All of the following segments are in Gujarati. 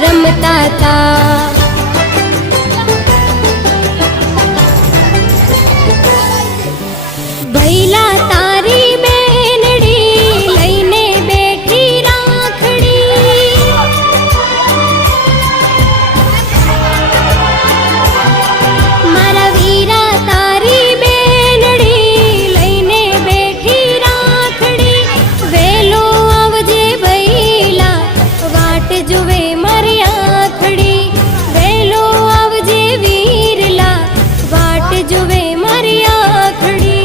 રમતા તા। ભૈલા તારી બેનડી લઈને બેઠી રાખડી, મારા વીરા તારી બેનડી લઈને બેઠી રાખડી। વેલો આવજે ભૈલા વાટ જુએ મારી આખડી, વેલો આવજે વીરલા વાટ જુએ મારી આખડી।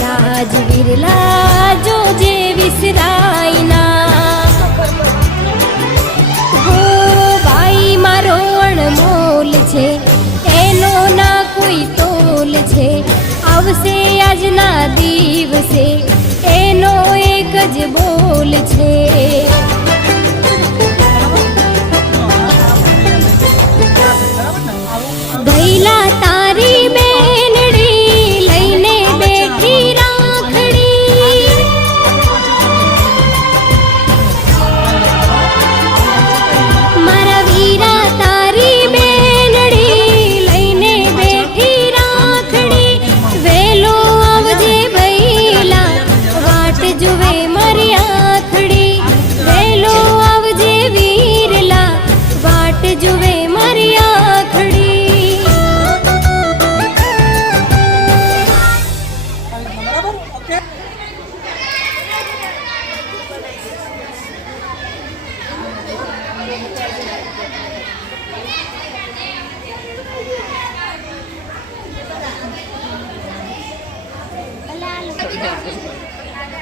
લાજ વિરલા જોજે વિસરાય ના, હો ભાઈ મારો અણમોલ છે એનો ના કોઈ તોલ છે। આવશે આજના દિવસે એનો એક જ બોલ છે। ભૈલા તારી બેનડી લઈને બેઠી રાખડી, મારા વીરા તારી બેનડી લઈને બેઠી રાખડી। વેલો આવજે ભૈલા વાટ જુએ મારી આખડી, વેલો આવજે વીરલા વાટ જુએ મારી આખડી।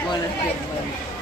Buenas tardes.